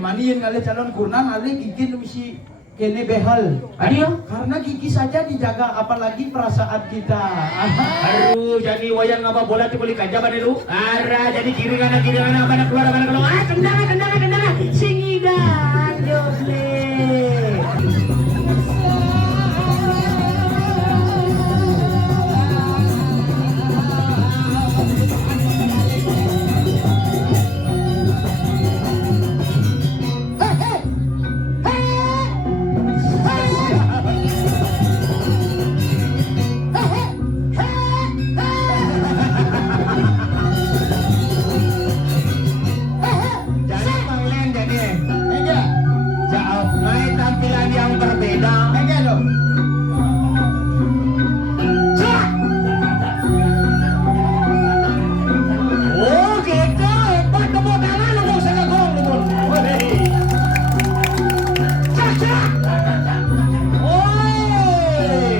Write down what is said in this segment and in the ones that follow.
Mandiin kali calon kurnan ali gigi misi kene behal. Adio, Karena gigi saja dijaga apalagi perasaan kita. aduh jadi wayang apa bola tuh beli kajaban lu. Ara jadi kiri kanan apa keluar. Ah, tendang. Singidan Josle. Tampilan yang berbeda. Enggak loh. Oh gitu, hebat tepuk tangan lu mau segagong lu mau. Cak. Oi,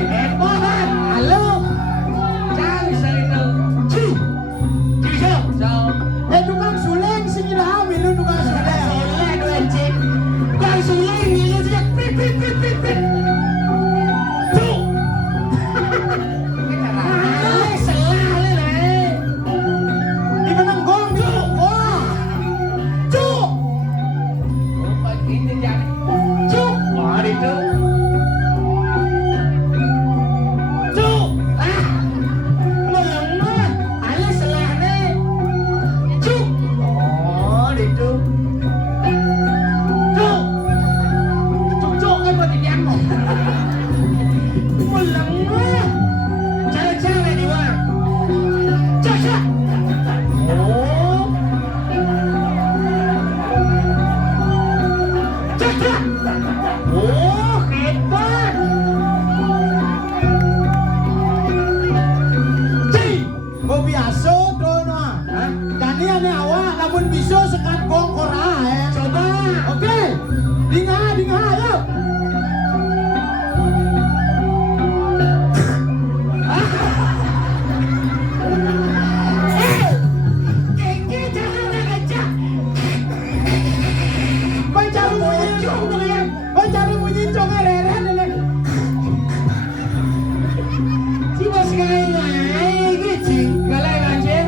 hebat. Halo. Cang sarito. Ci. Ciao. Tukang suleng sing dah milu tukang suleng. Soleh do encik. Bang Suleng ini sejak pip. Tuh. Salah le. Di menang gong di. Wah. Cuk. Oh, begini jangan. Cuk. Wah, itu. Cuk. Ah. Melemah. Alah salah le. Cuk. Oh, itu. Cuk. Cuk kan buat ini aku. Melemah. Cara-cara di luar. Cak. Oh. Cak. Oh, hebat. Ci. Bo biasa dono. Hah? Tani ane awak lamun bisa sekat gong kora Coba. Oke. Dingah ayo. Keke jangan ngajak. Pancari bunyi cong leren ini. Si bos kaya gitu. Kalau ngajak.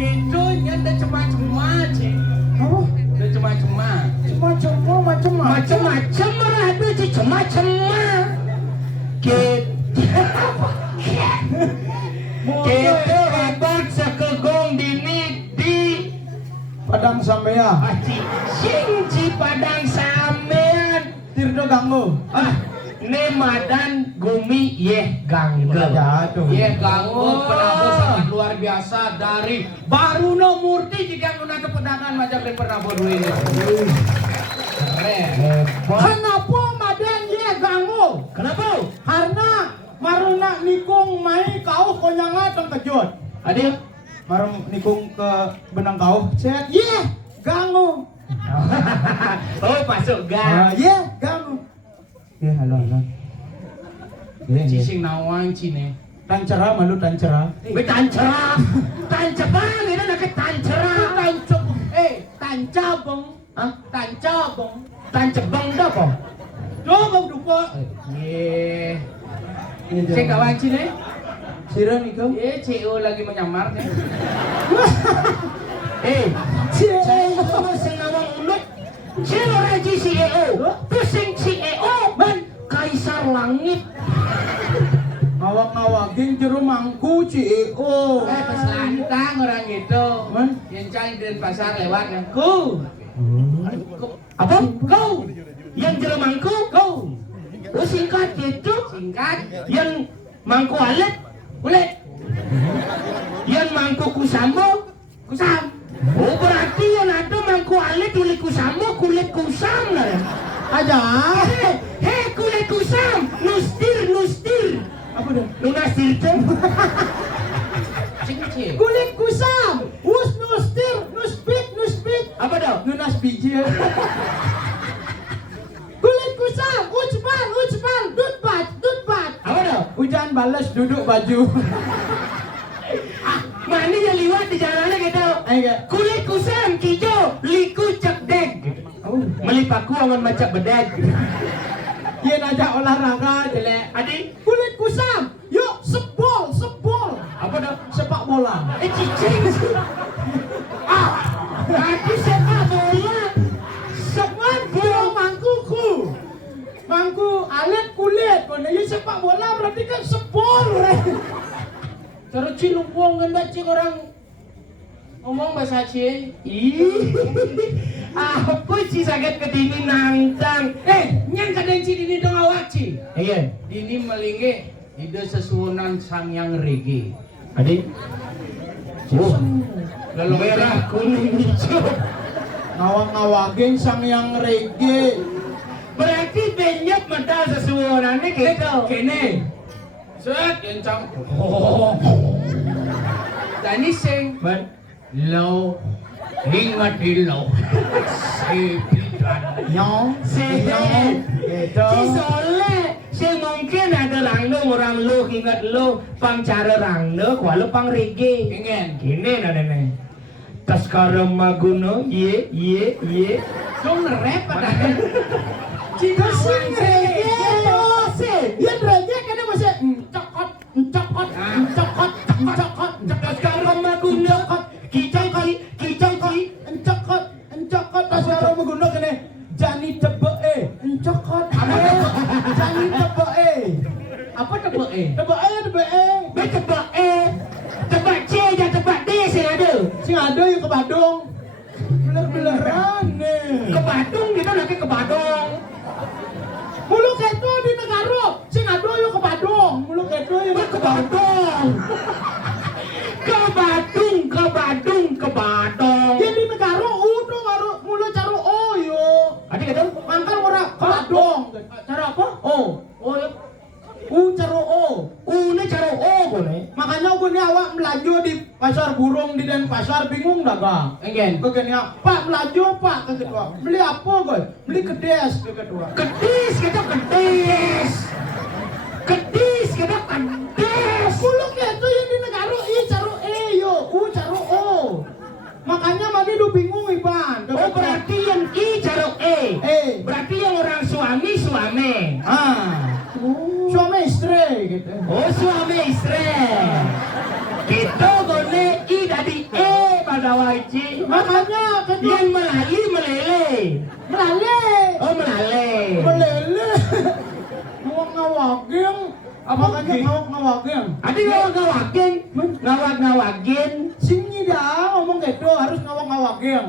Itu nyata cuma-cuma cik. Apa? Itu cuma-cuma. Macam-macam. Rabi itu cuma-cuma. Kita hebat sekegong dini di Padang sampean. Singci Padang Sampean. Tirdo ganggu. Nemadan Gumi Yeh Ganggu. Jatuh. Yeh Ganggu penabur sangat luar biasa dari Baruno Murti jika nuna kepedangan macam dari penabur ini. Keren. Kenapa madan ye ganggu? Kenapa? Karena maruna nikung mai kau konyanga tong kejut. Adil. Marung nikung ke benang kau. Set ye ganggu. Oh masuk gang. Ye ganggu. Ye halo. Cising nawang cine. Tancara malu tancara. Tancerah. Tancabang ini nak tancerah. Tancabong. Hah? Tancabang dah kok. Dobong dupa. Ye. Cek kawan cine. Sira nikung. CEO lagi menyamar nih. CEO. Sengawang ulut. Sino Raji CEO? Pusing CEO. Kaisar Langit. Ngawak-ngawakin jero mangku CEO. Peselantang orang gitu. Man, Yang cari di pasar lewat kan. apa? Kau. Yang jalan mangku. Kau. Oh singkat gitu. Singkat. Yang mangku alet. Kulit. Yang mangku kusamo. Kusam. Oh berarti yang ada mangku alet kulit kusamo kulit kusam lah. Aja. Hei kulit kusam. Nustir. Apa dah? Nunastir tuh. Kulit kusam. Nustir, nuspit. Apa dah? Nunas biji. Kulit kusam. Ucpan. Dutbat. Apa dah? Hujan balas duduk baju. Mana yang lewat di jalannya gitu? Kulit kusam, hijau, liku cekdek. Melipaku awan macam bedek. Dia najak olahraga jelek. Adik, Kulit kusam. Yuk sebol. apa dah? Sepak bola. Cicing. Aku sepak bola. Sepak bola mangkuku. Mangku alet kulit. Mana ya sepak bola berarti kan sebol. Cara cilumpung gendak cik orang ngomong bahasa Aceh. Apa sih sakit ke dini nangtang? Nyang kadang cik ini dong awak cik. Iya. Dini melingge ide sesuunan sangyang regi. Adik. Lalu Merah kuning hijau. ngawang-ngawagin sangyang regi. Berarti banyak medal sesuonannya gitu. Kene. Set kencang. Tani sing Man. low ingat di low. Nyong Si soleh, si mungkin ada orang lu ingat lu pangcara rangno, kualo pang reggae. Pengen. Kini nada nih. Taskara maguno, ye. Dong rap pada. Cina sing reggae. Ya reggae kena masih cokot. Taskara maguno, kicai. Encokot tasara maguna kene jani tebeke encokot jani tebeke apa tebeke Tebak C dan tebak D sih ada. sing ada yuk ke Badung beler-beleran nih Ke Badung kita lagi ke Badung. mulu keto di negara sing ada yuk ke Badung mulu keto yuk Ke Badung. yang di negara udah ngaruh mulu caro yo Adik kata, mangkal ora ke Badung cara apa? Oh ya. caro Ini cara boleh. makanya gue nih awak melaju di pasar burung di Denpasar bingung dah gak? Enggak. Kegini Pak melaju Pak ke kedua beli apa gue? Beli kedes ke kedua Kedis kita kedis. Kuluk itu yang di negara I caro yo caro makanya madi du bingung Iban Oh berarti yang I cara E. Berarti yang orang suami. suami istri gitu Oh suami istri. Kita boleh I dari E pada wajib. makanya kedua Yang melele. Oh melale. melele ngawagin makanya ngawagin Adik ngawak-ngawagin. sini dah ngomong gitu harus ngawag-ngawagin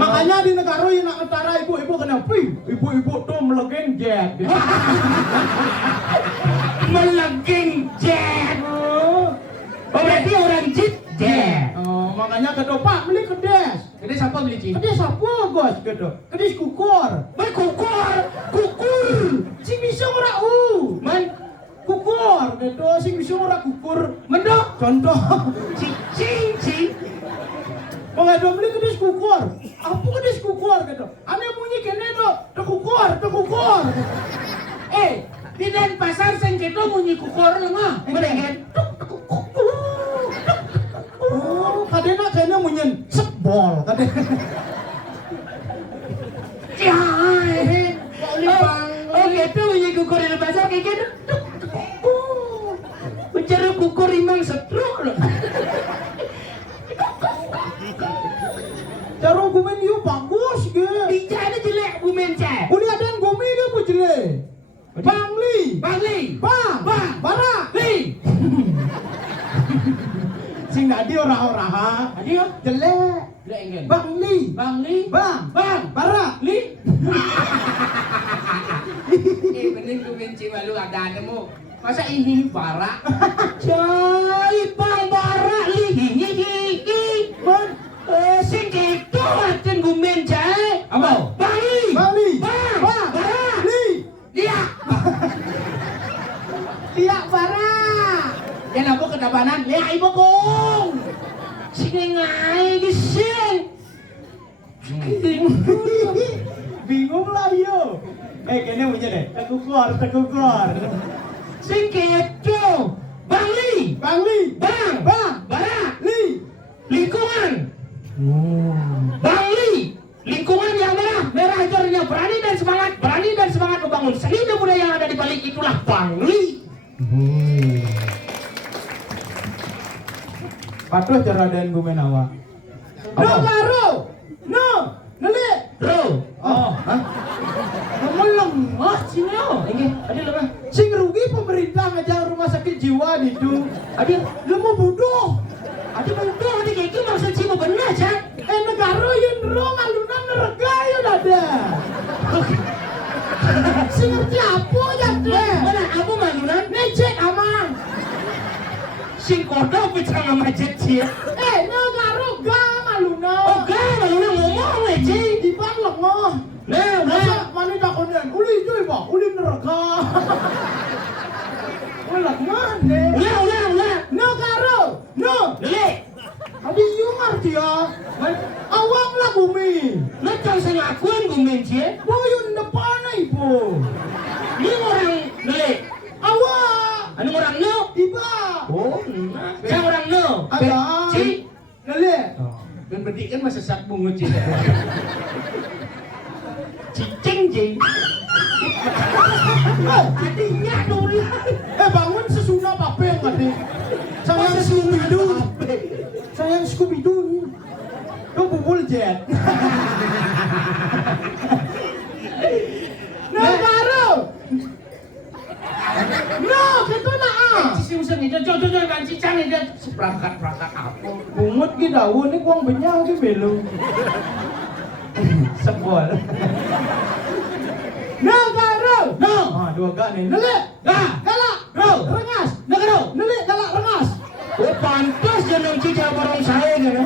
makanya di negara yang nak utara ibu-ibu kenapa ibu-ibu tuh melegeng jet gitu. Melegeng jet. Oh berarti orang jet. Makanya kedua Pak beli kedes Jadi siapa beli cing? kedes apa gos gitu kedes kukur Berkukur. sing bisa ora Man. kukur gitu sing bisa ora kukur Mendok. contoh Cing. Pengadu beli kedes kukur apa kedes kukur gitu ane bunyi kene do kukur Di Denpasar sing kita bunyi kukur lengah. Mendingan. oh kadena kayaknya munyen sebol kadena Oh gitu bunyi kukur di Denpasar kayak gitu. Bicara kukur imang setruk loh. cara gumen yuk bagus gitu Ija ada jelek bumen cah. uli ada yang gumi dia bu jele Bangli Bang. Bara Li. sing nadi ora-ora. Adio, Jelek. lek engen. Bang Li. Bang Li. Bang. Bang. Bara. Li. Bening ku benci malu ada nemu. Masa ini bara? Cai Bang Bara Li. Bang. Sing keto aten gumen cai. Apa? Bang Li. Bang Li. Bang. Bang. Bara. Li. Dia. Dia Bara. Yan ako katabanan. Liya ibo kong. Sige ngai gising. Bingung lah yo. Kayaknya punya deh. Tekukor. Sing keto. Bang Li. Bang Li. Bang. Bang. Bara. Li. Lingkungan. Bang Li. Lingkungan yang merah hijaunya berani dan semangat membangun seni dan budaya yang ada di balik itulah Bang Li. Patuh cara dan gumen awak. No karo. No. Neli. Bro. Oh. Hah? Ngeleng. Ah, sini yo. Ini, ada lemah. Sing rugi pemerintah ngajak rumah sakit jiwa itu. Ada, Lu mau bodoh. ada bodoh ada kayak gitu maksud sih mau benar cak. Negara yang rong alunan neraka ya dada. Sing ngerti apa ya deh. Mana aku malunan? Necek amang. Sing kodok bicara sama jet Negara ga maluna. Oh gak malunan ngomong aja. Di bang lengoh. Nah, Masa mana tak konen? Uli joy ba, uli neraka. Ulah mana? ulah. Negara. No. Lele. Adi yu ngerti ya. Awang lah bumi. Lo jangan saya ngakuin gue mencie. Boyun depan ibu. Ini orang Lele. Awak. Anu orang no. Iba. Oh, nah. Saya orang no. Ada. Ci. Lele. Dan berarti kan masa sak bunga ci. Cicing jing. Adinya dulu. Bangun sesunap apa yang tadi? Sayang Scooby-Doo. Sayang Scooby-Doo nih. Kau bubul jet. Nah, baru. No, gitu nah. Cici usang itu, jodoh kan cicang itu seperangkat apa? Bungut ki daun ini kuang benyang ki belu. Sebol. Nah, baru. No. Dua gak nih. Nelik. Galak. Bro. Rengas. Negara. Nelik galak rengas. Oh pantas jangan cica barang saya gitu.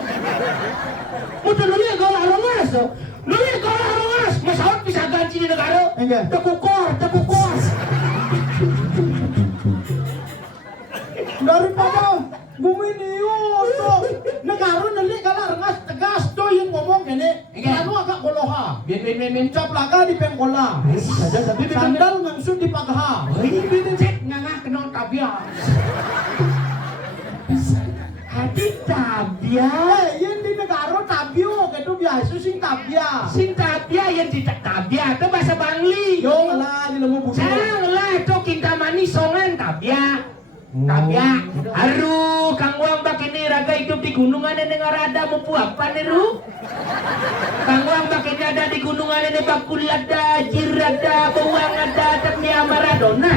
Udah lu lihat kalau rengas tuh. Lu lihat kalau rengas, pesawat bisa ganti di negara. Enggak. Tekukor. Daripada bumi nius tuh. Negara nelik galak rengas tegas tuh yang ngomong gini. Enggak. Anu agak koloha. Bin. Cap laga di pengkola. Sandal langsung di pagha. Bin cek ngangah kena tabia. Hati tabia. Yang di negara tabio gitu biasa sing tabia. Sing tabia yang tidak tabia itu bahasa Bangli. Yo lah di lemu buku. Janganlah itu kita manis songan tabia. Tabia. Aduh, Kang Wang bak ini raga hidup di gunungan ini ngarada mupu apa nih Ru? Kang Wang bak ini ada di gunungan ini bakul ada, jirada, bawang ada, tapi Maradona.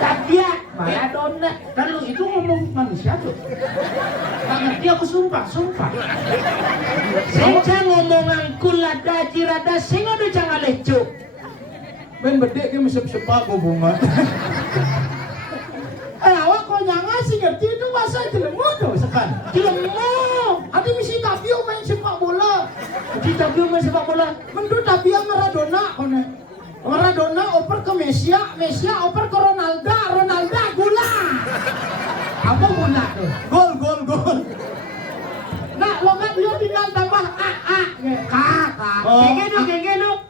Tabia, Maradona. Kalau itu ngomong manusia tuh. Gak ngerti aku sumpah. Saya ngomong angkul ada, jirada, sing ada jangan lecuk. Ben bedek ke mesep-sepak bunga. Awak kok nyanga sih ngerti itu bahasa jelemu tuh sekan. Jelemu. Ada misi tabio main sepak bola. Di tabio main sepak bola. Mendu tabia Maradona kone. Maradona oper ke Messi oper ke Ronaldo gula. Apa gula tuh? Gol. Nah, logat dia tinggal tambah Kakak. Oh. Gengenu.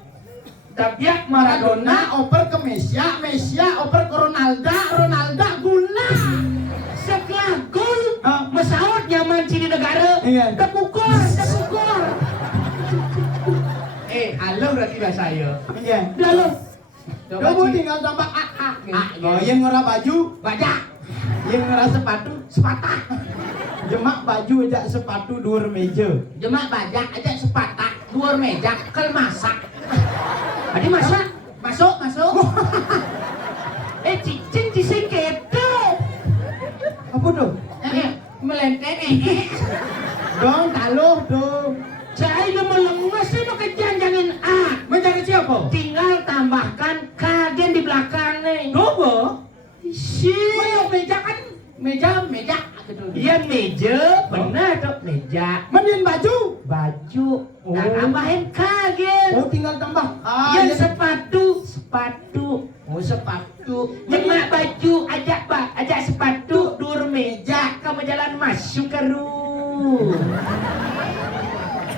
Tabia Maradona oper ke Messi oper ke Ronaldo gula. Setelah gol, pesawat nyaman di negara. Iya. Tekukor. Halo berarti bahasa saya. Iya. Halo. Kamu tinggal tambah Oh, yang ngora baju, Bajak. yang ngora sepatu, sepatah. Jemak baju aja sepatu dur meja. Jemak bajak aja sepatak. Dua meja kel masak. Adi masak. Masuk. Cicing keto. Apa tuh? Melek melentet Dong, taluh dong. Saya udah melemes sih pakai janjangin A. Mencari siapa? Tinggal tambahkan K gen di belakang nih. Coba. Si. Meja kan meja. Iya meja, benar tuh meja. Mending baju. Baju. Nah, Oh. tambahin K gen. Oh, tinggal tambah. Yang iya. sepatu. Oh, sepatu. Nyemak baju, ajak sepatu, dur meja. Kamu jalan masuk ke rumah.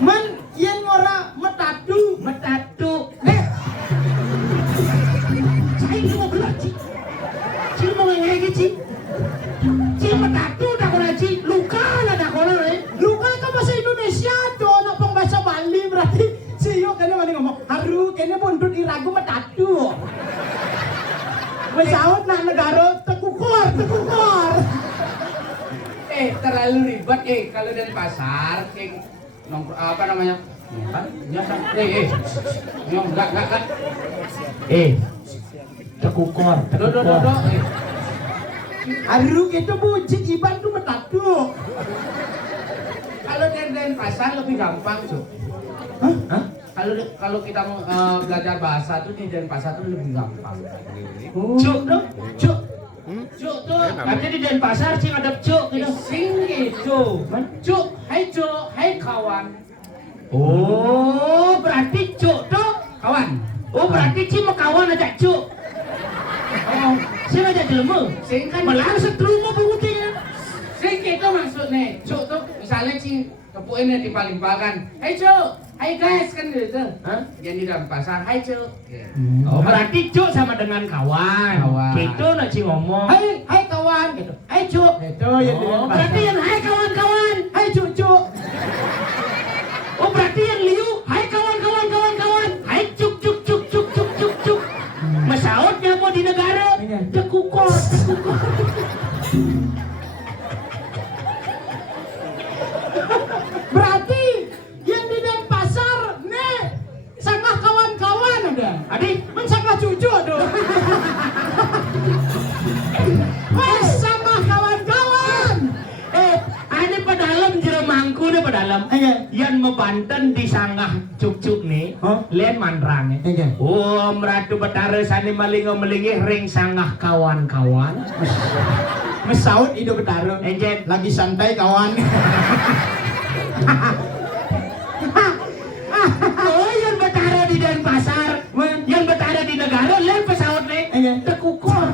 Men, yen ngora metatu. Saya ini mau gelar, Ci. Ci mau ngege, Ci. Ci metatu dah kola, Ci. Luka lah dah kola, Luka kan bahasa Indonesia tuh, anak pengbahasa Bali berarti. Siyo kayaknya mana ngomong, haru kayaknya buntut iragu metatu. Mesaut nak negara tekukor. Terlalu ribet kalau dari pasar nongkrong apa namanya nyasar enggak tekukor. do Haru kita bucik iban tuh metatu. kalau dari pasar lebih gampang Cuk. Hah? Kalau kita belajar bahasa tuh di Denpasar tuh lebih gampang. Cuk dong, cuk. Cuk tuh Nanti di Denpasar Cing ada cuk gitu. sing gitu. Cuk, hai kawan. Oh, berarti cuk tuh Kawan. oh berarti Cing mau kawan ajak cuk. Oh, Sing ajak jelema. sing kan Malah setru mau pengutnya. sing gitu maksudnya. Cuk tuh misalnya Cing kepuinnya dipalimpalkan. Hai Cuk, hai guys kan gitu. Hah? Yang di dalam pasar, hai Cuk. Oh, berarti cuk sama dengan kawan. Kawan. Gitu nak Cing ngomong. Hai kawan gitu. Hai cuk. Itu yang Oh, berarti yang hai kawan-kawan. hai cucu. Oh, berarti yang liu, hai kawan-kawan. Hai cuk. Mesautnya mau di negara. Iya. Tekukor. Berarti yang di Denpasar nih sama kawan-kawan udah. Adik, Sama cucu aduh. Sama kawan-kawan. ada pedalam jeremangku deh pedalam. Iya. Yang mebanten di sanggah cuk-cuk nih, Hah? lian mandrang Iya. Oh, Ratu Betara sani malingo-melingih ring sanggah kawan-kawan. Mesaut hidup bertaruh. Enjen. Lagi santai kawan. Oh, yang Betara di Denpasar, yang Betara di negara, lian pesawat nih. Iya. Tekukor.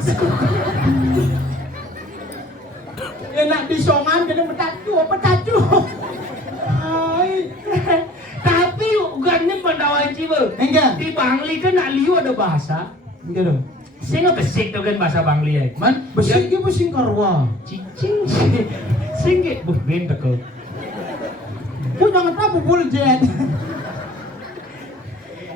Enak disongan jadi petaju. Ay. Tapi ugannya pendawan cibo. Enggak. Di Bangli kan nak liu ada bahasa. Enggak dong. Saya nggak besik tuh kan bahasa Bangli ya. Man, besi ki pusing karwa. Cicing. Singgit buh ben teko. Ku jangan tahu buljet.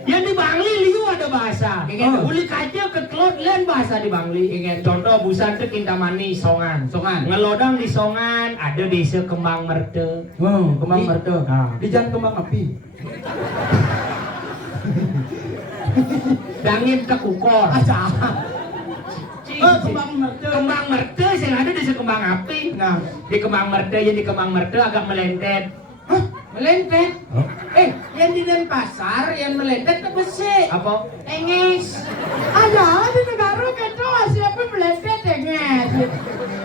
Yang di Bangli liu ada bahasa. Ingat. Uli kaca ke klot lain bahasa di Bangli. Ingat. Contoh busan tuh Kintamani Songan. Ngelodang di Songan ada desa Kembang Merte. Kembang merte. Ah. Di jalan kembang api. Dangin Tekukor. Aja. Cing. Kembang merte. Kembang Merte sing ada desa Kembang Api. Nah, Di Kembang Merte yang di Kembang Merte agak melentet. hah? Melentet. Oh. Yang di Denpasar yang melentet ke besi. Apa? Enges. Ada di negara kita siapa melentet enges.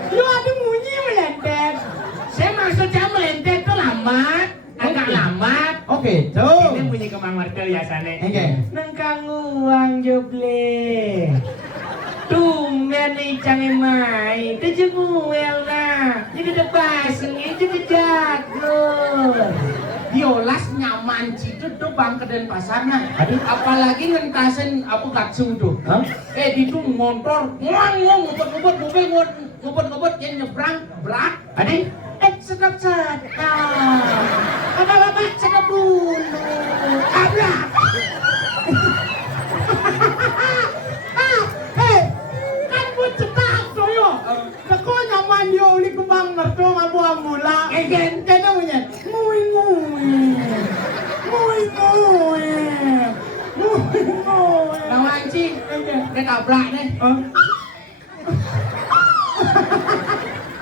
Lu ada munyi melentet. Saya maksudnya melentet tuh lambat, agak Oke. lambat. Oke, tuh. Ini bunyi Kembang Merte biasanya. Oke. Nengkang uang joble. Tumben nih canggih mai, tujuh nguel nah. Jadi debas, ini jadi jago. Biolas nyaman citu tuh bang ke Denpasar nah. Apalagi ngentasin apa gatsu tuh. Hah? Di tuh motor ngobot yang nyebrang berat. Adik, Sedap. Bapak sedap dulu. Abrak. Kan pun cetak toyo. Teko nyaman yo uli kembang merto ngabu ambula. Egen. Kena punya. Mui. Nang wanci. Dia tabrak nih. Hah?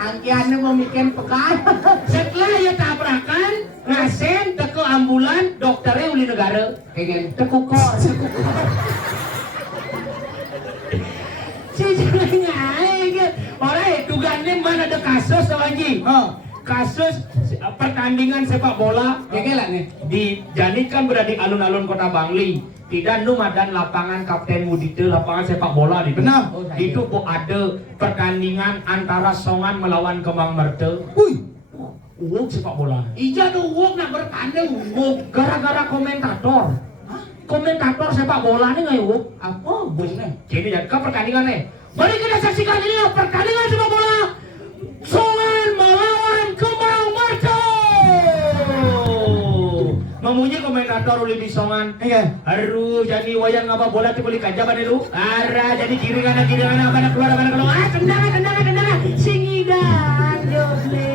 Angkian nih mau mikirin pekan. Setelah ya tabrakan, ngasen teko ambulan, dokternya uli negara. Pengen Tekukor. Si jenengnya orang dugaannya mana ada kasus Haji. Kasus pertandingan sepak bola lah nih. dijadikan berada di alun-alun kota Bangli. Tidak numadan lapangan Kapten Mudite, lapangan sepak bola di Benar. Itu kok ada pertandingan antara Songan melawan Kemang Merte. Uwuk sepak bola. Ija tuh uang nak bertanding. Gara-gara komentator. Komentator sepak bola nih nggak uwuk? Apa bosnya? Jadi ya ke pertandingan nih. Mari kita saksikan ini pertandingan sepak bola Songan melawan Kemang Merte. Memuji komentator uli di Songan. Iya. Aduh, jadi wayang apa bola tuh beli kajaban itu. Ara, jadi kiri kanan apa nak keluar. Tendangan. Singidan, doble.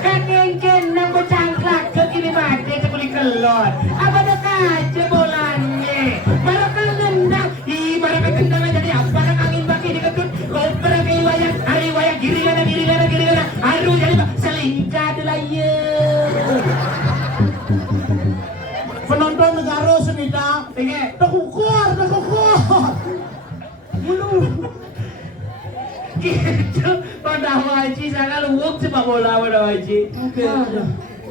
Kakengken nang bercangklak ke kiri mati tuh beli kelot. Apa nak kaca bolanya? Marakan nendang, marakan tendangan jadi apa nak angin baki diketut. Koper ke wayang, hari wayang kiri kanan. Aduh, jadi selingkah lah ya. Penonton negara senida, terkukur. Mulu. Gitu, pada Haji sangat luwuk sepak bola pada Haji. Oke.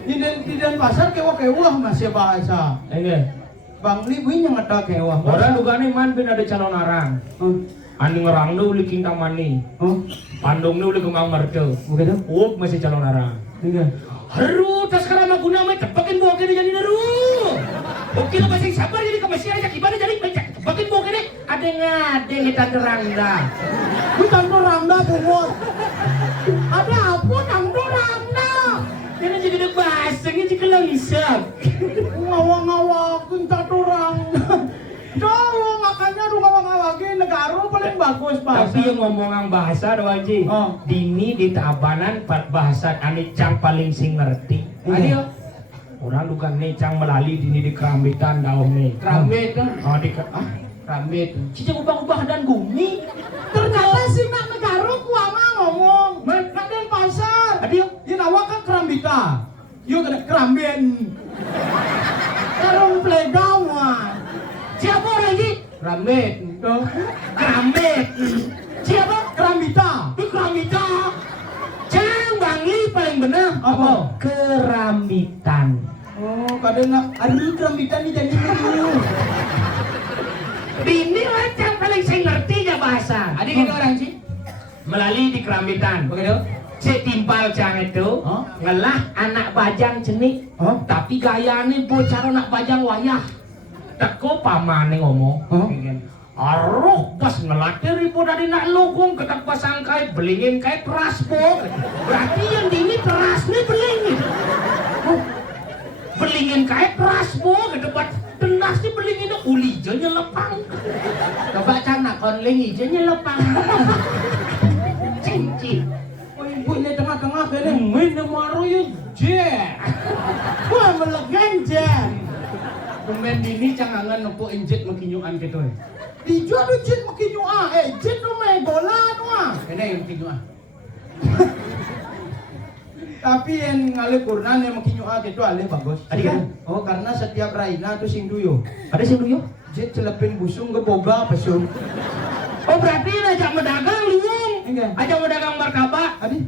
Di Denpasar kewah masih bahasa. Enggak. Bangli gue yang ada kewah. Orang dugane man bin ada calon arang. Anu ngerang nu uli Kintang Mani. Pandung nu uli Kemang Merte. Begitu? Uwuk masih calon arang. Iya. Haru tas karama guna mah tepakin bawa kene jadi naru. Oke lo masih sabar jadi kemasi aja gimana jadi tepakin bawa kene. Ada ngade kita terangda. Gue tanpa randa bungut. Ada apa tanpa randa? Jangan jadi dek basengnya jika langsung. Ngawang-ngawakin tanpa randa. Jauh makanya lu ngawang-ngawagin negara paling bagus bahasa. Tapi yang ngomong ang bahasa do Haji. Dini di Tabanan bahasa anicang paling sing ngerti. Adio. Orang bukan necang melalui dini di kerambitan daun nih. Kerambit kan? Kerambit. Cica ubah-ubah dan bumi. Ternyata si nak negara kuama ngomong. Nak Denpasar. Adio. Ini awak kan kerambita. Yuk kena kerambin. Karung playground wan. Siapa lagi? Kerambit. Kerambit. Siapa? Kerambita. Itu kerambitan. Cang Bangli paling benar. Apa? Kerambitan. Oh, kadang nak ada kerambitan ni jadi dulu. Bini macam paling saya ngerti ya bahasa. Adik kita orang sih. Melalui di kerambitan. Begitu? Setimpal cang itu ngelah anak bajang cenik. Tapi gayanya bocah anak bajang wayah. Teko pamane ngomong. Aruh pas ngelatih ribu dari nak logong ketak pasangkai belingin kayak teraspo. Berarti yang dini teras nih belingin. Belingin kayak teraspo ke depan tenas nih belingin uli janya lepang. Coba cana konling hijaunya lepang. Cincin. Oh, ibunya tengah-tengah kene. Main maru ya jek. Wah, melegan jen. Kemen dini cangangan nopo injet makinyuan gitu. Dijual tu jen makin nyua. Jen tu main bola tu ah. Ini yang makinyuan. Tapi yang ngalih kurnan yang makin nyua gitu alih bagus. Adik kan? Oh, karena setiap raina tu sing duyo. Ada sih dulu. Jen celepin busung ke boga pesung. Oh berarti ajak mendagang liung. Enggak. Ajak mendagang martabak. Adi,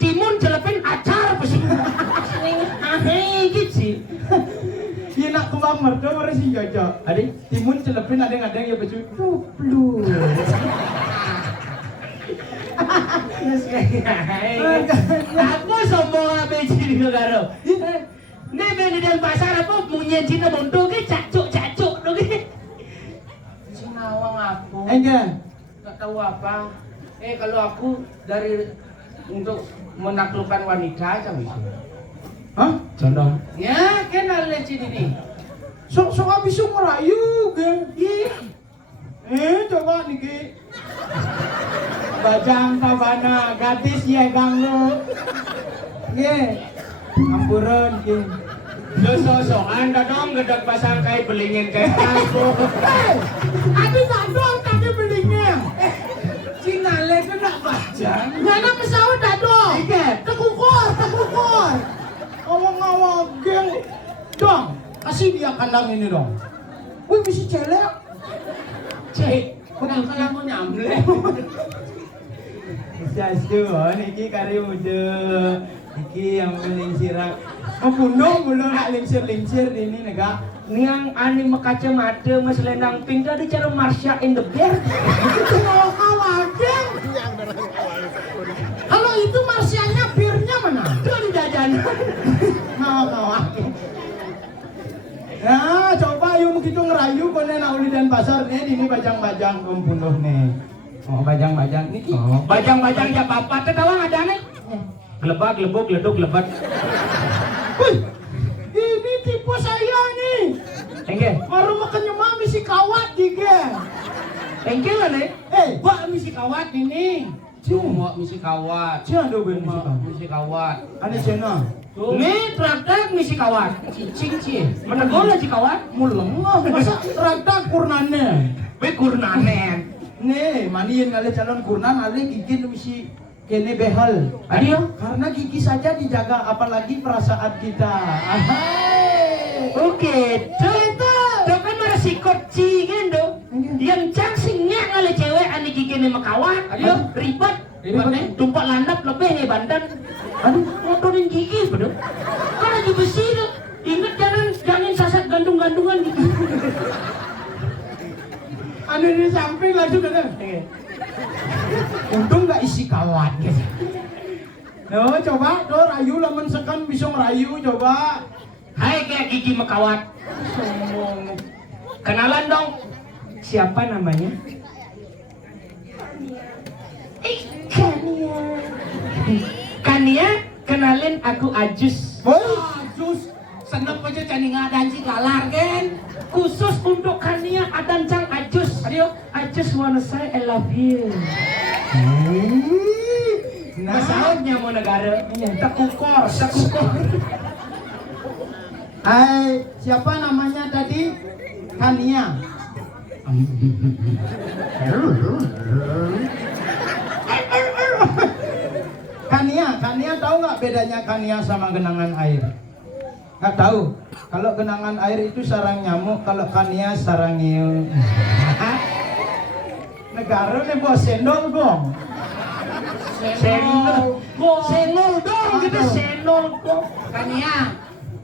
Timun celepin acar pasti. Ahai gitu sih. dia nak kembang merdu orang sing jaja. Adi, Timun celepin ada yang baju. Lu. Aku sombong apa di negara. Nih beli di pasar apa munyi Cina bonto ke cacuk tuh ke. Sinawang aku. Enggak. Nggak tahu apa. Kalau aku dari untuk menaklukkan wanita aja bisa. Hah? Contoh. Ya, kenal lecin ini. Sok habis merayu ke? Coba niki. Bajang Tabana, gadis ya ganggu. Nggih. Ampuran nggih. Lo sosokan dong gedek pasang kayak belingin kayak aku. Aduh tak dong tadi belinya. Cina le itu nak bajang. Nyana pesawat tak dong. Ike ngawang-ngawang geng. Dong, kasih dia kandang ini dong. Wih, mesti celek. Cek, bukan kamu nyamble. Sastu, niki kari muda. Niki yang melingsirang. Membunuh mulu nak lingsir-lingsir ini nega. Niang ani makacamata mas lendang pink tadi cara Marsha in the Bear. Itu ngawang geng. Kalau itu Marsianya, birnya mana? Itu di jajan. Ngawang geng. Nah, coba yuk begitu ngerayu kone nauli dan pasar nih ini bajang-bajang membunuh nih. Oh, bajang-bajang niki. Oh, bajang-bajang ya bapak teh tahu ada nih. Gelebak, gelebuk, geleduk, gelebat. Wih, ini tipe saya nih. Engke, Baru makannya mami si kawat juga. engke lah nih. Bak misi kawat ini. Cuma misi kawat. Cina do ben misi kawat. Misi kawat. Ada cina. Nih traktek misi kawat. Cicing cie. Menegol lah si kawat. Mulengah masa rata kurnane. Be kurnanen. Nih, mandiin kali calon kurnan ale gigi misi kene behal. Adio, Karena gigi saja dijaga apalagi perasaan kita. Ahai. oke. Tuh kan mana si kocingin do. Yang cang singnya ngale cewek ani gigi nih makawat. Adio. Ribet. Ribet nih. Tumpak landap lebih nih bandan. Aduh, motorin gigi bener. Kan lagi besi tuh. Ingat jangan sasat gantung-gantungan gitu. Anu di samping laju kan? Untung nggak isi kawat. No, coba do rayu lamun sekan bisa ngerayu coba. Hai kayak gigi makawat. Sombong. Kenalan dong. Siapa namanya? Kania. Kania, kenalin aku Ajus. Boy, Jus. Senep aja cani ngadan si galar kan. Khusus untuk Kania Adan Cang Ajus. Adio. I just wanna say I love you. nah, Masalahnya mau negara. tekukor. Hai, siapa namanya tadi? Kania. Kania tahu nggak bedanya Kania sama genangan air? Nggak tahu. Kalau genangan air itu sarang nyamuk, kalau Kania sarang nyiu. Negara nih bos sendol gong. Senol dong gitu, Aduh. senol kok. Kania.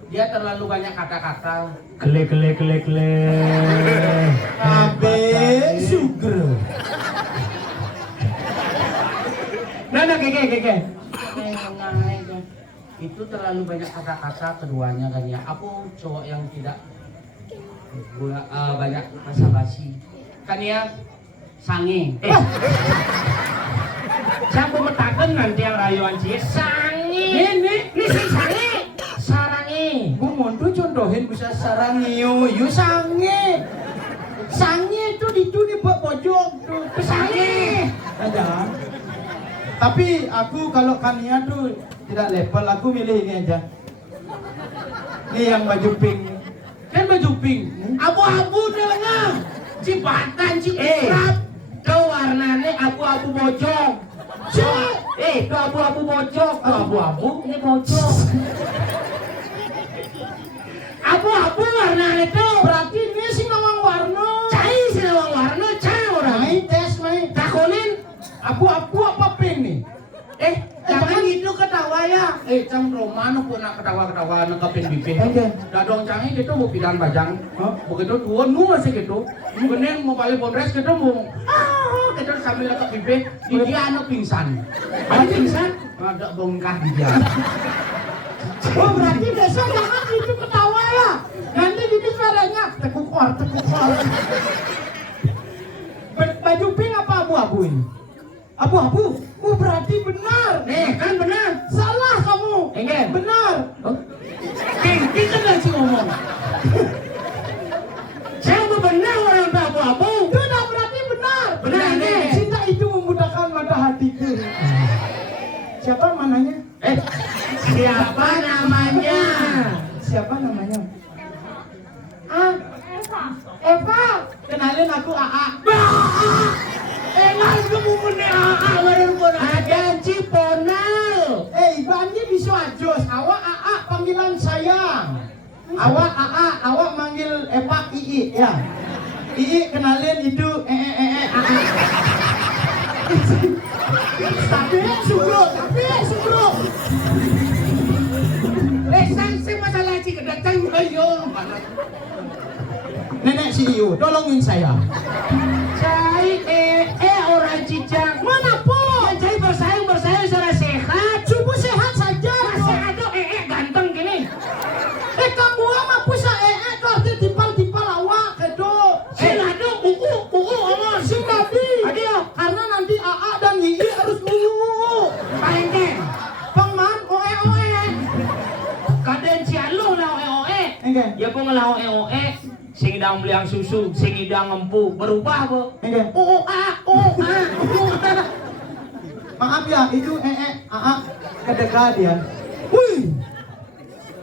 Dia terlalu banyak kata-kata. Kele. Abe sugar. Nah, keke. Itu terlalu banyak kata-kata keduanya kan ya. Aku cowok yang tidak banyak basa-basi. Kan ya sange. Siapa metakan nanti yang rayuan sih? Sangi. Ini si sangi. Sarangi. Gue mau tuh contohin bisa sarang nyiu, yu sange. Sange itu di pojok tuh. Sangi. Aja. Tapi aku kalau Kania tuh tidak level, aku milih ini aja. Ini yang baju pink. Kan baju pink. Abu-abu dengan Cibatan, Cikurap. Tuh warnanya abu-abu bojong. Itu abu-abu bojong. Tuh abu-abu, ini bojong. Abu-abu warnanya tuh. Berarti ini sih nawang warna. Cai sih nawang warna, cai orang. Main tes main. Takunin. Abu-abu apa pink nih? Jangan gitu ketawa ya. Cang Romano pun nak ketawa-ketawa nekapin bibir. Oke. Dadong canggih gitu mau pidang bajang. Hah? Begitu tua nu masih gitu. Kemudian mau balik pondres gitu mau. Gitu sambil nekap bibir. Dia anak pingsan. Ada pingsan? Ada bongkah di dia. Oh berarti besok jangan gitu ketawa ya. Nanti gitu suaranya tekukor. Baju pink apa abu-abu ini? Abu-abu? Oh berarti benar. Kan benar. Salah kamu. Enggak. Benar. Kita kan sih ngomong. Saya mau benar orang tua abu-abu. Sudah berarti benar. Benar, nih. Cinta itu memudahkan mata hatiku. Siapa mananya? Siapa namanya? Siapa namanya? Eva. Kenalin aku AA. Enak kamu punya baru pun ada Ciponal. Banji bisa ajos. Awak AA panggilan Awak manggil Epa Ii ya. Ii kenalin itu Tapi subro. Lesan sih masalah cik datang ayo. Nenek CEO, tolongin saya. Cai orang cicang. Mana po? Cai bersaing secara sehat. Subuh sehat saja. Masih ada ganteng gini. Kamu mah pusa kau tipal awak kedo. Ada uku omor. Si Nabi. Adio. Karena nanti AA dan Yii harus Paengke. Pangman oe. Kaden cialo lah oe. Enggak. Ya kok ngelah oe. Sing idang beliang susu, sing idang empuk berubah po. Enggak. Maaf ya, itu AA kedekat ya. Wih.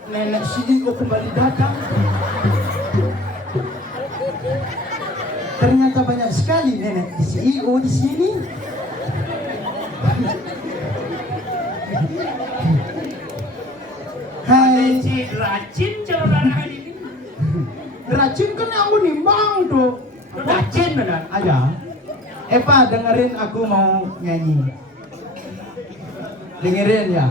Nenek CEO kembali datang. Ternyata banyak sekali nenek di CEO di sini. Hai, Cik racin celana ini. racun kan aku nimbang tuh. Racin benar. Aja. Epa dengerin aku mau nyanyi. Dengerin ya.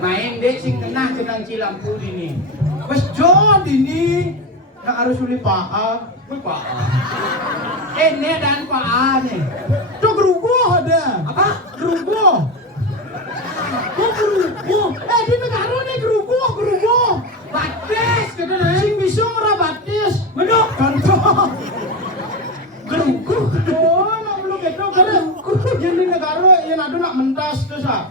Main deh sing kena jenang Cilampu ini. Wes John ini yang harus uli Pak A. Pak A. Ini dan Pak A nih. Tuh gerugoh ada. Apa? Gerugoh. Kok gerugoh? Di negara nih gerugoh. Batis gitu nih. Sing bisa ora batis. Bener. Contoh. Geruguh. Oh, nak belum gitu karena yang di negara yang ada nak mentas tuh sa.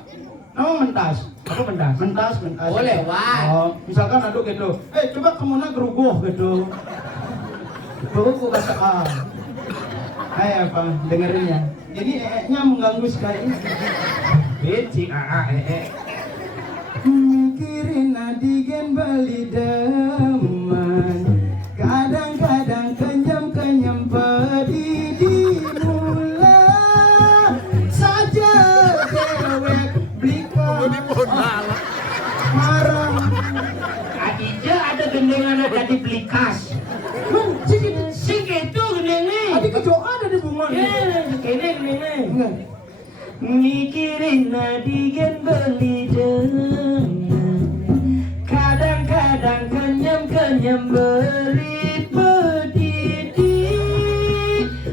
Nama mentas. Apa benda? Mentas. Oh, lewat. Oh, misalkan ada gitu. Coba kemana gerugoh gitu. Gerugoh bahasa A. Hai apa? Dengerin ya. Jadi nya mengganggu sekali. Cik Mikirin adigen beli deman. Kadang-kadang kenyam pedi dimula saja dewek belikan marah. Adija ada gendengan tadi beli kas. Sing itu gendengnya. Adik kejoa ada di bunga. Kene gendengnya. Enggak. Mikirin adigen beli dengan kadang-kadang kenyam beli pedidi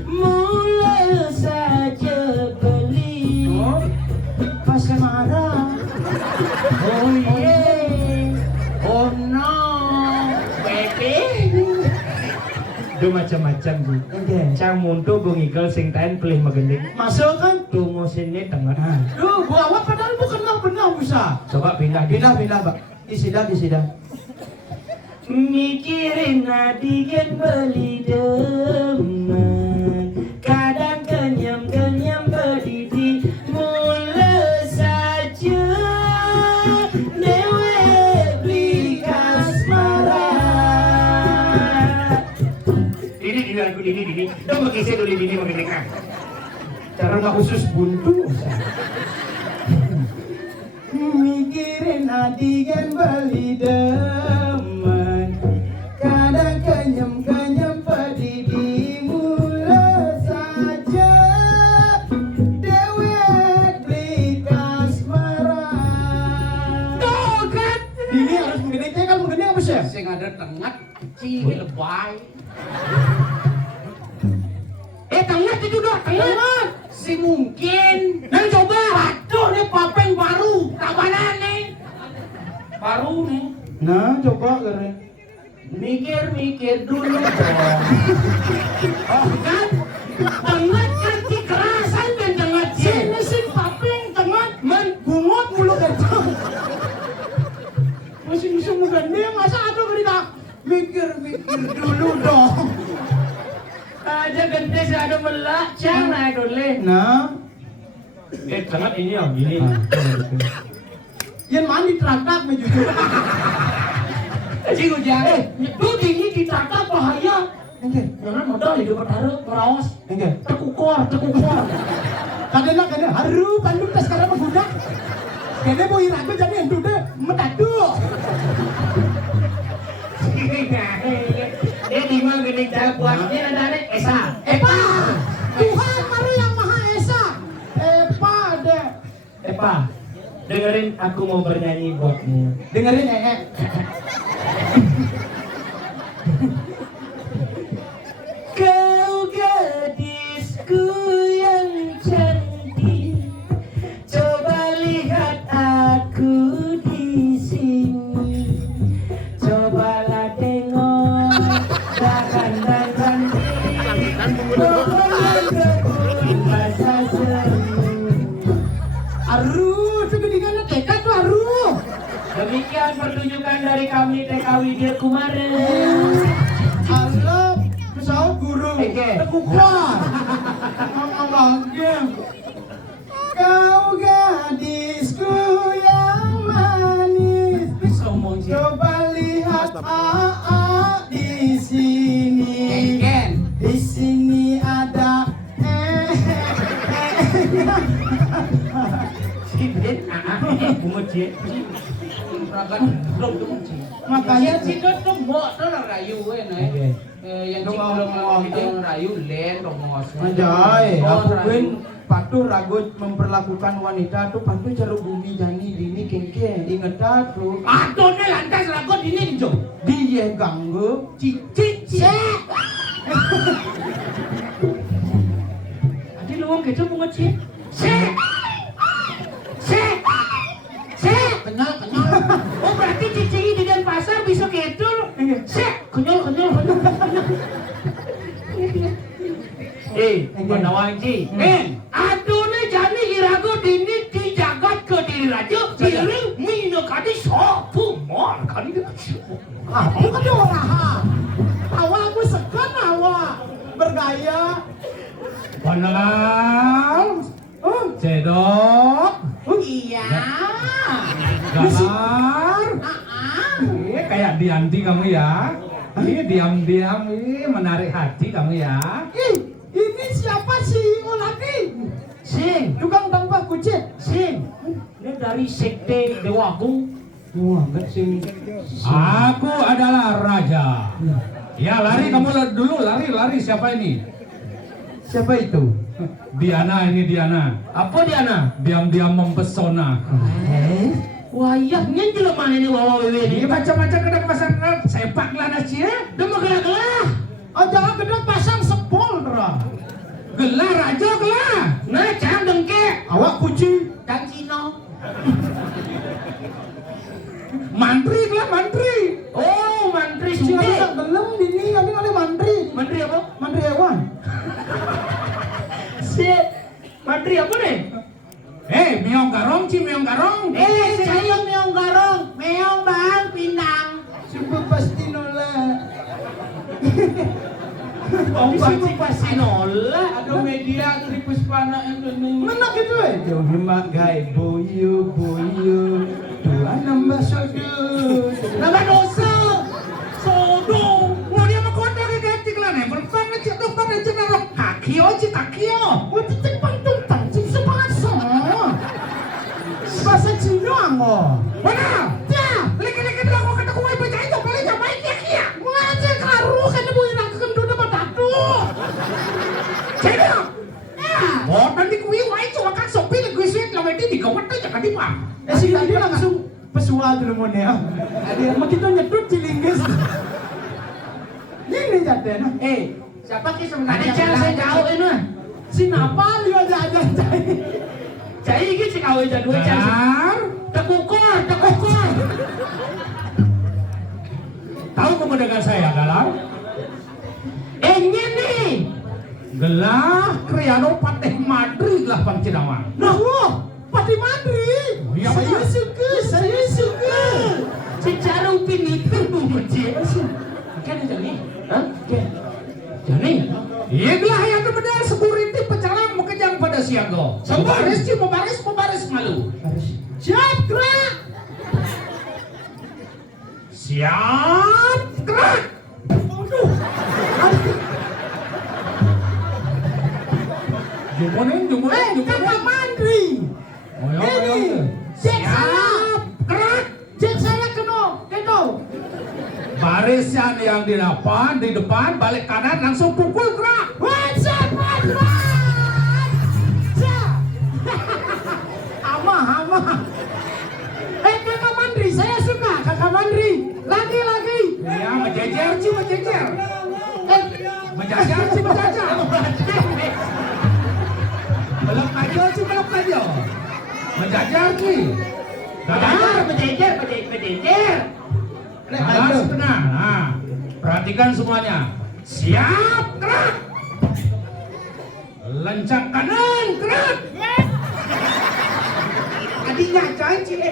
mulai saja beli Pas marah. oh yeah oh no baby do macam-macam sih cang muntu bungikel sing tain pelih magending Masuk kan? tunggu sini tengah Duh, bawa padahal bukan benar bisa. coba pindah Pindah, Pak. Isidah. mikirin adigen beli deman kadang kenyam berdidi mulai saja dewe beli kasmaran Dini aku Dini dong berkisah dulu Dini mengenai Cara nggak khusus buntu. Mikirin adigen beli deman kadang kenyam pedidi mulai saja dewek beli kasmaran. tuh kan Ini harus menggini, kan menggini apa sih? Sing ada tengah kecil lebay. tengah itu dah tengah Si mungkin. dan coba Aduh nih papeng baru. Kabanan nih. Baru nih. Nah, coba keren. Mikir dulu dong. oh kan tengah kan kekerasan dan tengah Sini sih paping tengah bungut mulu kacau. Masih bisa menggini, masa ada berita mikir dulu dong. aja gede sih ada melak cara dulu Nah, tengah ini om ini yang mandi traktak jujur. Cik ujang itu dini di traktak bahaya Enggak, jangan modal hidup bertaruh merawas enggak. tekukor Kadena haru panduk tas karena budak. Kene mau iraku jadi entu deh medadu. gening puasnya ada Esa. Epa. Tuhan baru yang Maha Esa. Epa deh. Epa, dengerin aku mau bernyanyi buatmu. Dengerin Kau gadisku yang cantik, coba lihat aku di sini. Cobalah tengok dahan dan cantik, pohon kebun masa semu. Aduh, itu gedingan TK tuh aduh. Demikian pertunjukan dari kami TK Widya Kumaran. Alap, pesawat guru. Tekukar. Abang-abangnya. Kau gadisku yang manis. Coba lihat di sini. Di sini ada makanya Si tuh mau tuh rayu yang cikulong rayu len dong ngos. Anjay, aku pun patuh ragut memperlakukan wanita tuh patuh cara bumi jani dini kengke inget tuh. Aduh nih lantas ragut ini jo. Dia ganggu cicit. Adi luang gitu bunga cie. Kenyal. Oh berarti cici di Denpasar bisa gitu. Kenyal. Panawang Ci. Aduh nih jani irago dini dijagat ke diri raja. Diri mina kadi sopu mal kadi. Aku kan orang. Awak aku sekan awak bergaya. Pandangan, cedok, Iya. gambar, kayak Dianti kamu ya. Diam-diam, menarik hati kamu ya. Ini siapa sih Olati? Sing, Tukang tambah kucing. sing. Ini dari sekte Dewa Agung. Wah, enggak sih. Aku adalah raja. Ya lari kamu dulu, lari. Siapa ini? Siapa itu? Diana ini Diana. Apa Diana? Diam-diam mempesona. Wayahnya jelema ini wawa wewe Ini ini. macam-macam kedek pasar sepak lah nasi ya. Demo gelah-gelah. Oh, jangan gede pasang sepol, Ra. Gelar raja gelar. Nah, jangan dengke. Awak kucing. Dan Cino. Mantri gelar mantri. Oh, mantri Siapa sude. yang belum ini kali oleh mantri. Mantri apa? Mantri hewan. Mantri apa nih? Meong garong, meong garong. Saya meong garong. Meong bang, pinang. Sumpah pasti nolak. Oh, pasti nolak. Ada media tripus pana Indonesia. Mana gitu Jauh hemat gai boyo. Dua nambah sodul. Nambah dosa. Sodong, wah dia mah kota ganti lah nih. Berpan aja tuh pan aja naruh kakio. Wah, titik pantung tancing sebahasa. Bahasa Cina mo. Mana? Ya, Lagi-lagi dulu aku kata kue baca itu paling baik ya kia. ngaji karu kan ibu yang kendut dapat tatu. Cina. Ya. Oh, nanti kue wae cuma kan sopi lagi sweet lah nanti di kawat aja kan di pak. Si tadi langsung pesual dulu mo ya. Ada mau kita nyedut cilinggis. Ini jaten. Siapa sih Ada sebenarnya? cara saya jauh ini. Sinapa lihat aja cai. Jadi gitu sih kau aja dua cara. Benar. Tekukor. Tahu kamu dengan saya galang? Ini nih. Gelah Kriano Pateh Madrid lah Bang Cidawan. Nah, wah, Pati Madri. Iya, Saya suka. Secara upin itu bumbuci. Kan jadi? Hah? Jadi? Iya gelah yang benar security pecalang mengejar pada siaga. Sembaris ci membaris malu. Siap, gerak. Siap gerak. Aduh. Jumunin. Kakak Mandri. Ini. Cek saya. Siap gerak. Cek saya keno. Barisan yang di depan, balik kanan, langsung pukul gerak. Hama. Kakak Mandri, saya suka Kakak Mandri. Lagi. Ya, menjejer. Menjajar. Belum aja. Menjajar sih. Menjejer. Balas tengah. Nah, perhatikan semuanya. Siap, gerak. Lencang kanan, gerak. Adinya cai jene,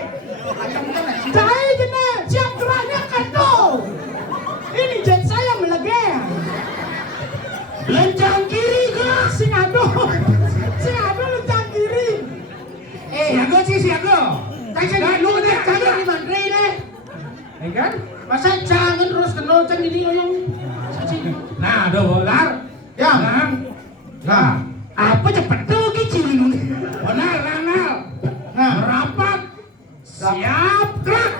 siap geraknya kanto. Ini jet saya melegeng. Lencang kiri gerak. Sing ado lencang kiri. Siaga. Kayak lu deh, kayak di Mandri deh. Kan? Masa jangan terus kenal cang ini yang Nah, dolar. Ya. Nah, Apa cepet tuh kecil ini? benar, Rangal. Nah, Merapat. Siap, gerak.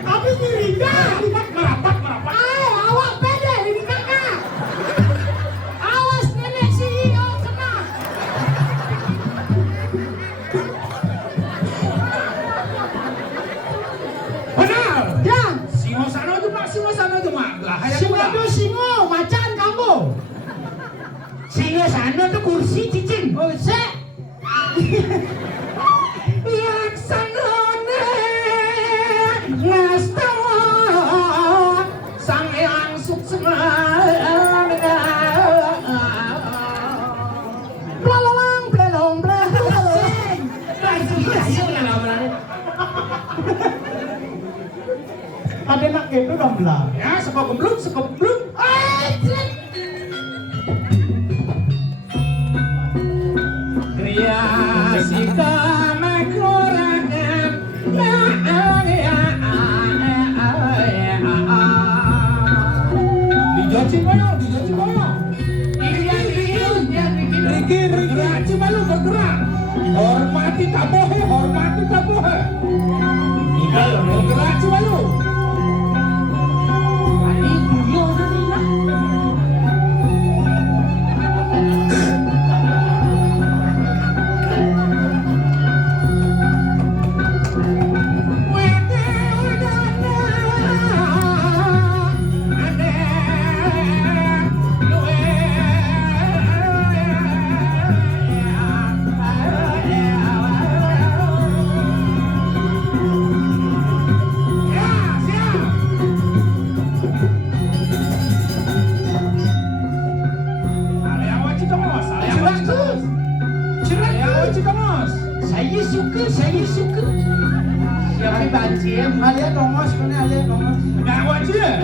tapi dirinya Merapat. awak pede ini kakak. Awas nenek CEO kena. Benar. Ya, Singo sana tuh mak. Lah, singo, macan kamu. Singa sana tuh kursi cicing. Oh, sek. Laksanane ngastawa sang yang suksema. Belong. Ada nak gitu dong belah. Ya, sekop gemblung. Kreasi kamakurangan. Dijoci mana? Bergerak Cimalu, bergerak. Hormati tabohe. Bergerak Cimalu. Saya suka. Siapa banci? Alia dongos, mana alia dongos? Nggak wajib.